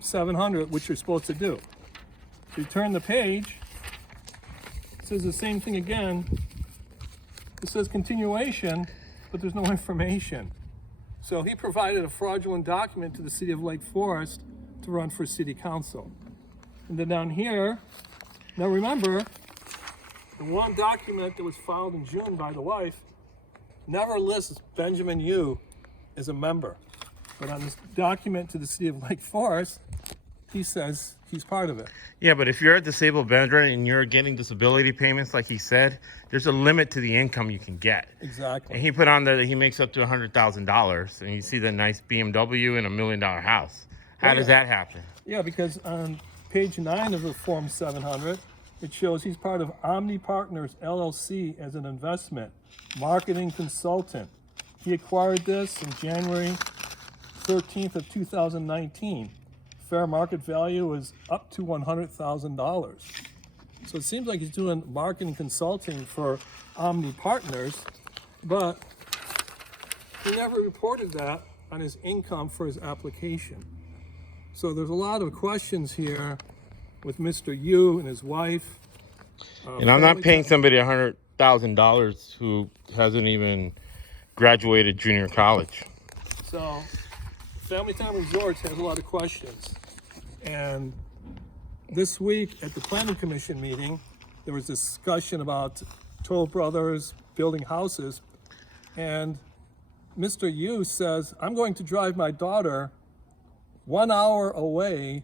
700, which you're supposed to do. So you turn the page, it says the same thing again. It says continuation, but there's no information. So he provided a fraudulent document to the city of Lake Forest to run for city council. And then down here, now remember, the one document that was filed in June by the wife never lists Benjamin Yu as a member. But on this document to the city of Lake Forest, he says he's part of it. Yeah, but if you're a disabled veteran and you're getting disability payments, like he said, there's a limit to the income you can get. Exactly. And he put on there that he makes up to $100,000, and you see the nice BMW and $1 million house. How does that happen? Yeah, because on page 9 of the Form 700, it shows he's part of Omni Partners LLC as an investment marketing consultant. He acquired this in January 13th of 2019. Fair market value is up to $100,000. So it seems like he's doing marketing consulting for Omni Partners, but he never reported that on his income for his application. So there's a lot of questions here with Mr. Yu and his wife. And I'm not paying somebody $100,000 who hasn't even graduated junior college. So FamilyTime Resorts has a lot of questions. And this week at the Planning Commission meeting, there was discussion about Toll Brothers building houses. And Mr. Yu says, I'm going to drive my daughter 1 hour away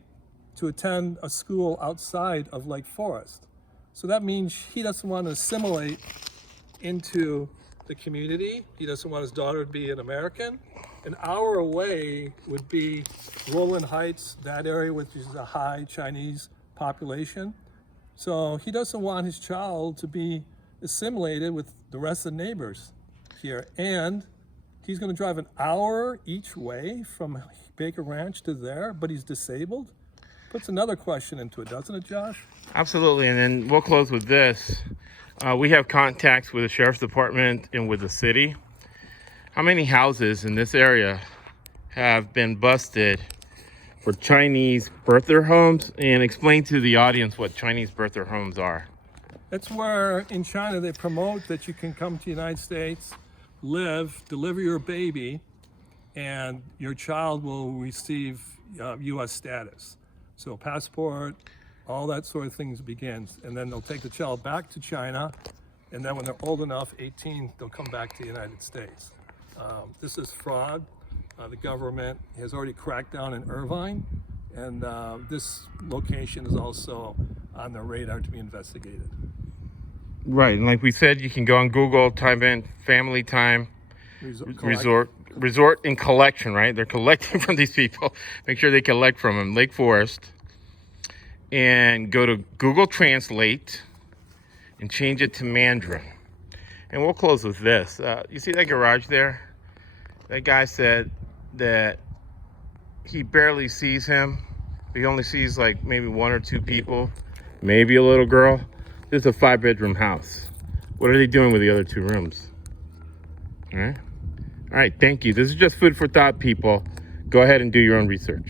to attend a school outside of Lake Forest. So that means he doesn't want to assimilate into the community. He doesn't want his daughter to be an American. An hour away would be Roland Heights, that area, which is a high Chinese population. So he doesn't want his child to be assimilated with the rest of the neighbors here. And he's going to drive an hour each way from Baker Ranch to there, but he's disabled. Puts another question into it, doesn't it, Josh? Absolutely. And then we'll close with this. We have contacts with the sheriff's department and with the city. How many houses in this area have been busted for Chinese birther homes? And explain to the audience what Chinese birther homes are. That's where in China they promote that you can come to the United States, live, deliver your baby, and your child will receive U.S. status. So passport, all that sort of things begins. And then they'll take the child back to China. And then when they're old enough, 18, they'll come back to the United States. This is fraud. The government has already cracked down in Irvine. And this location is also on their radar to be investigated. Right. And like we said, you can go on Google, type in FamilyTime Resort and Collection, right? They're collecting from these people. Make sure they collect from them. Lake Forest. And go to Google Translate and change it to Mandarin. And we'll close with this. You see that garage there? That guy said that he barely sees him. He only sees like maybe 1 or 2 people, maybe a little girl. This is a 5-bedroom house. What are they doing with the other 2 rooms? All right. All right, thank you. This is just food for thought, people. Go ahead and do your own research.